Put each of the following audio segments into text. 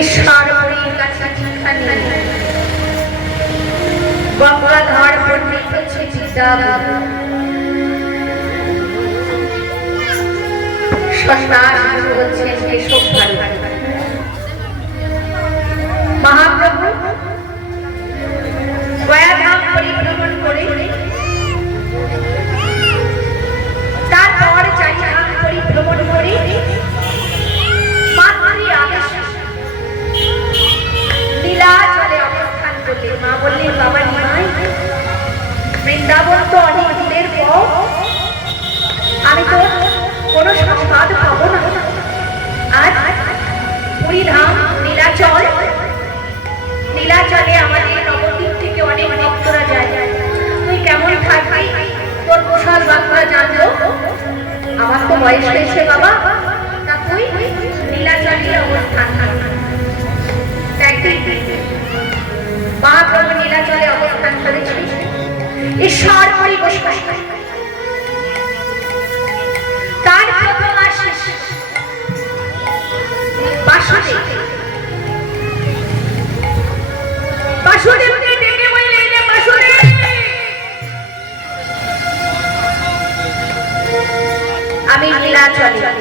ঈশ্বরের কাছে যেখানে গঙ্গাধর পণ্ডিত হচ্ছে বিদ্যাগুরু, সন্ন্যাস গুরু হচ্ছেন কেশব ভারতী। মহাপ্রভু গয়াধাম পরিভ্রমণ করে তারপর চারিধাম পরিভ্রমণ করে নীলাচলে অবস্থান করলেন। মা বললেন, বাবা নিমাই, বৃন্দাবন তো অনেক দূরের পথ, আমি তো কোনো সংবাদ পাবো না। আর পুরীধাম নীলাচল, নীলাচলে আমাদের নবদ্বীপ থেকে অনেক ভক্তরা যায়। তুই কেমন থাকবি, তোর কুশল বার্তা জানলো। আমার তো বয়স হয়েছে বাবা, তা তুই নীলাচলে অবস্থান করবি। মহাপ্রভু নীলাচলে অবস্থান করেছেন। ঈশ্বর পরিবেশন তার প্রথম আশিস বাসুদেব, বাসুদেবকে ডেকে বললেন, বাসুদেব আমি নীলাচলে যাব।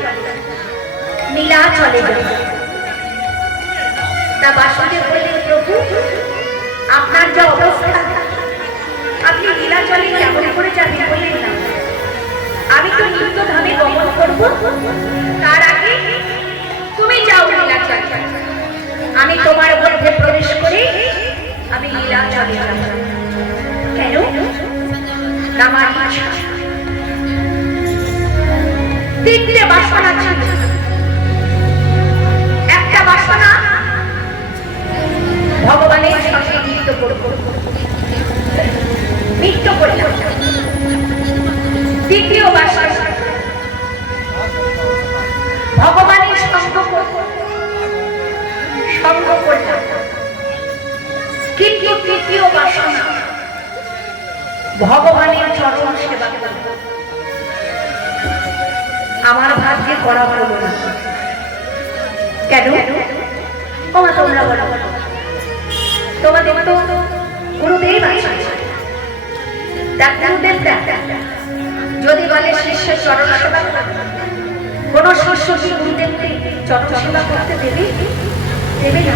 তা বাসুদেব বললেন, প্রভু আপনার যা অবস্থা, আপনি নীলাচলে কেমন করে যাবেন? বললেন, না আমি তো নিত্যধামে গমন করব, তার আগে তুমি যাও নীলাচলে, আমি তোমার মধ্যে প্রবেশ করে আমি নীলাচলে যাব। কেন? আমার ইচ্ছা। তিনটে বাসনা ছিল। একটা বাসনা ভগবানের সঙ্গে নৃত্য করব, নৃত্য করলাম। দ্বিতীয় বাসনা ভগবানের সঙ্গ করলাম। কিন্তু তৃতীয় বাসনা ভগবানের চরণ সেবা করব। আমার ভাগ্যে করা হলো না। কেন? তোমরা বলো, তোমাদের তো গুরুদেব আছে। যদি বলে শিষ্য চরণ সেবা, কোন শিষ্য কি গুরুদেবকে চরণ সেবা করতে দেবে? দেবে না।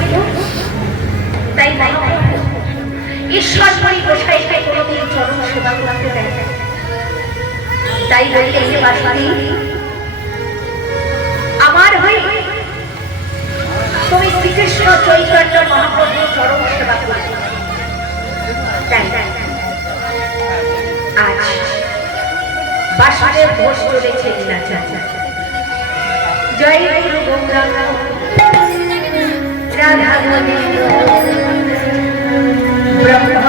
তাই ঈশ্বর পরি গোসাইকে কোনোদিন চরণ সেবা করতে দেয়। তাই বলি, এই বাসনা আমার হয়ে তুমি শ্রীকৃষ্ণ চৈতন্য মহাপ্রভুর চরণ সেবা করবে। আজ বাসুদেব ঘোষ চলেছে নীলাচল। জয় গুরু গৌরাঙ্গ রাধা গোবিন্দ ব্রহ্ম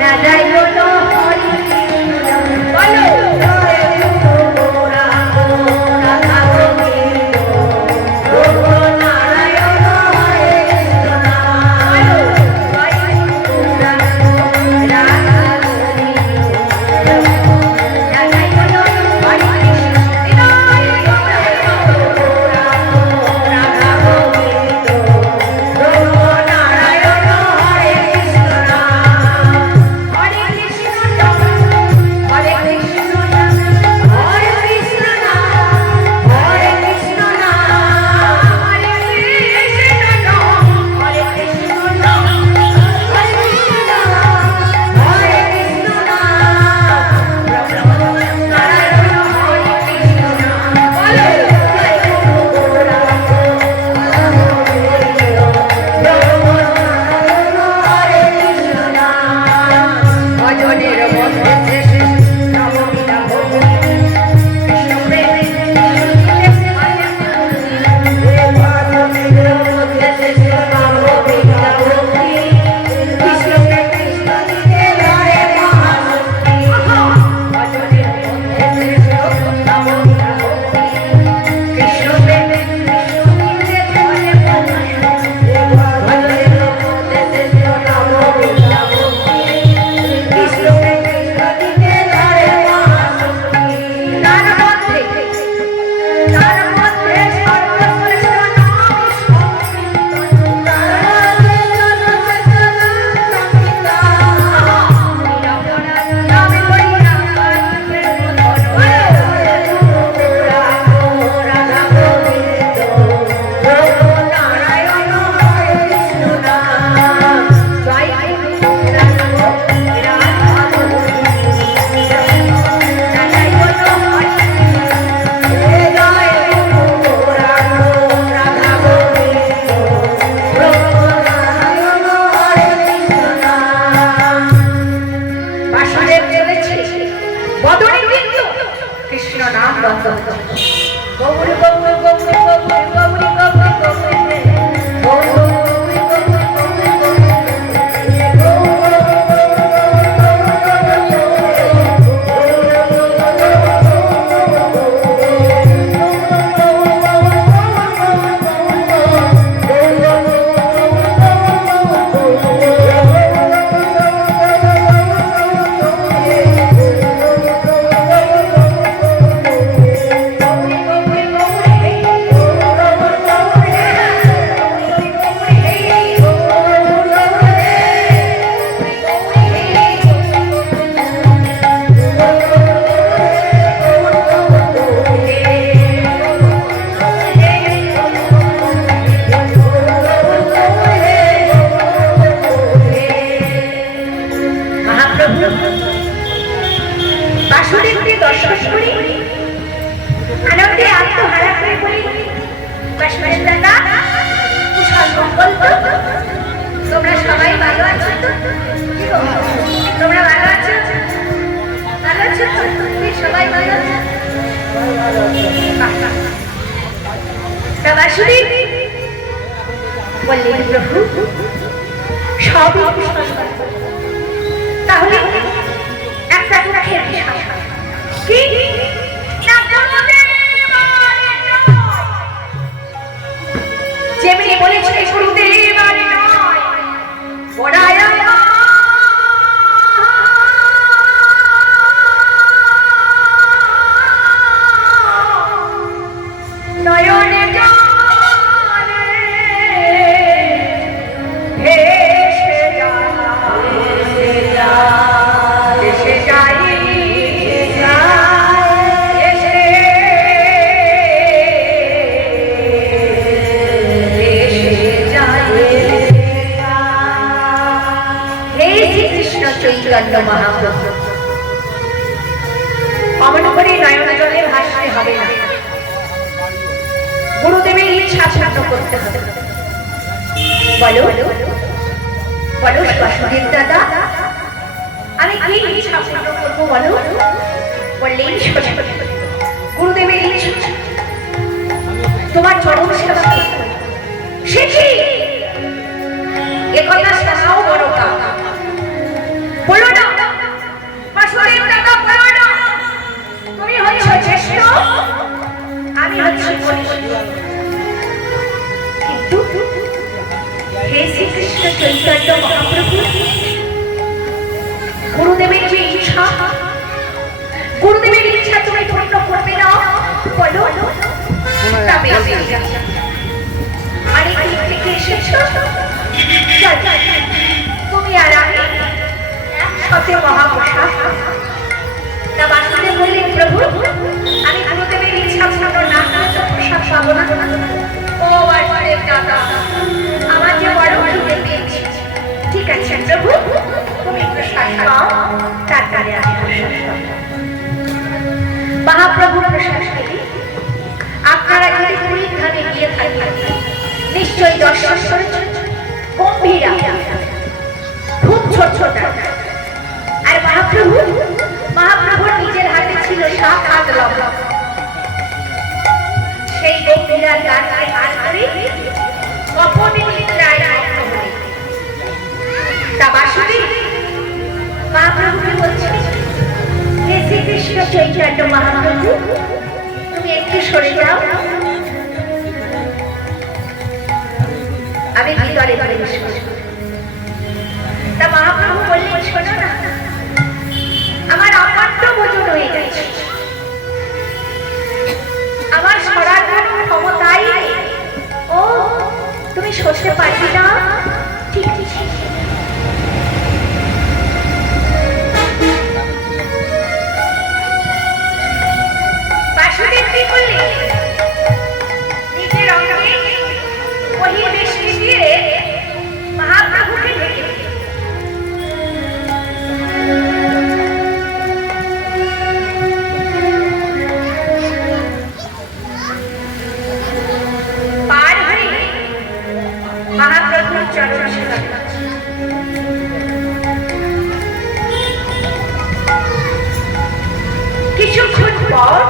নারায়ণ হরি বলো। বললেন প্রভু সবই তাহলে একটা দুঃখের বিষয় কি যেমনি বলেছে গুরুদেব আর নয় ওরাই নয়নে চৈতন্য মহাপ্রভু অমন করে নয়ন জলে ভাসতে হবে না, গুরুদেবের ইচ্ছা পূর্ণ করতে হবে। বলো বলো বাসুদেব দাদা, আমি কি ইচ্ছা পূর্ণ করবো বলো? বললেন গুরুদেবের ইচ্ছা তোমার চরম সেবা সে কি একথা শোনাও বড় কাকা বলো না বাসুদেব দাদা, বলো না তুমি হচ্ছ জ্যেষ্ঠ আমি হচ্ছি কিন্তু হে শ্রীকৃষ্ণ চৈতন্য মহাপ্রভু, গুরুদেবের যে ইচ্ছা গুরুদেবের ইচ্ছা তুমি পূর্ণ করবে না বলো? অনেক দিক থেকে এসেছ তুমি আর আমি একসাথে মহাপ্রসাদ না বাসুদেব বললেন প্রভু আমি গুরুদেবের ইচ্ছা পূর্ণ না করতে প্রসাদ পাবো না। ও বাসুদেব দাদা আমার যে বড় খিদে পেয়েছে, ঠিক আছে প্রভু তুমি প্রসাদ পাও তারপরে আমি প্রসাদ পাবো। মহাপ্রভু প্রসাদ পেলে আপনারা যদি পুরীর ধামে গিয়ে থাকেন নিশ্চয়ই দর্শন করেছেন গম্ভীরা খুব ছোট ছোট, আর মহাপ্রভুর নিজের হাতে ছিল 7 হাত লম্বা সেই গম্ভীরার গানকে হার করে অপনে নিদ্রায় মগ্ন হলেন। তা বাসুদেব মহাপ্রভুকে বলছেন হে শ্রীকৃষ্ণ চৈতন্য মহাপ্রভু তুমি একটু সরে যাও, আমি ভিতরে প্রবেশ করব। তা মহাপ্রভু বললেন শোনো না আমার অপাঠ্য ভোজন হয়ে গেছে, আমার সরার কোনো ক্ষমতাই নেই। ও তুমি সরতে পারবি না? ঠিক ঠিক বাসুদেব কি করলেন নিজের অঙ্গে বহির্বেশে দিয়ে মহাপ্রভুকে ঢেকে পার হয়ে মহাপ্রভুর চরণ সেবা কিছুক্ষণ পর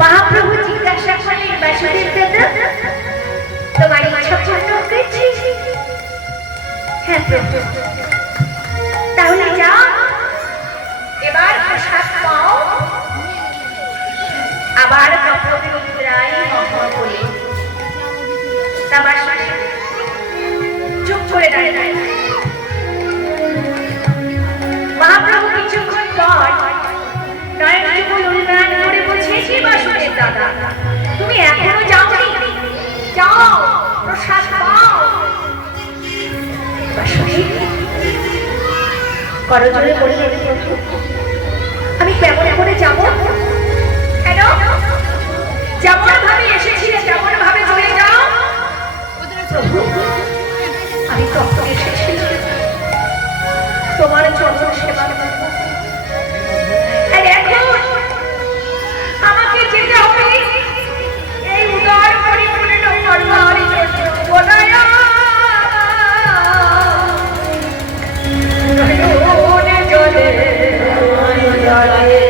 মহাপ্রভু জিজ্ঞাসা করলেন বাসুদেব দাদা তোমার ইচ্ছা পূর্ণ হয়েছে? হ্যাঁ প্রভু। তাহলে যাও এবার প্রসাদ পাও, আবার নিদ্রায় মগ্ন হলেন। চুপ করে দাঁড়িয়ে মহাপ্রভু কিছুক্ষণ পর নয়ন যুগল উন্নয়ন করে বলছে বাসুদেব দাদা তুমি এখনো যাওনি, যাও প্রসাদ পাও। বাসুদেব করজোড়ে বললেন আমি কেমন করে যাবো? কেন যেমন ভাবে এসেছিলে তেমন ভাবে চলে যাও। প্রভু আমি তখন এসেছি তোমার চরণ সেবা, আর এখন আমাকে যেতে হবে এই উদার পরিপূর্ণ করবার জন্য। বোনায়া নয়নে জলে জলে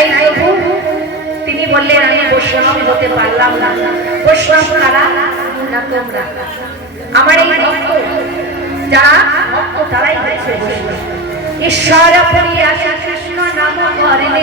তাই প্রভু তিনি বললেন আমি বৈষ্ণব হতে পারলাম না। বৈষ্ণব কারা? না তোমরা। আমার এই ভক্ত যারা ভক্ত তারাই হয়েছে বৈষ্ণব। ঈশ্বর পরিয়াসা কৃষ্ণ নাম করলে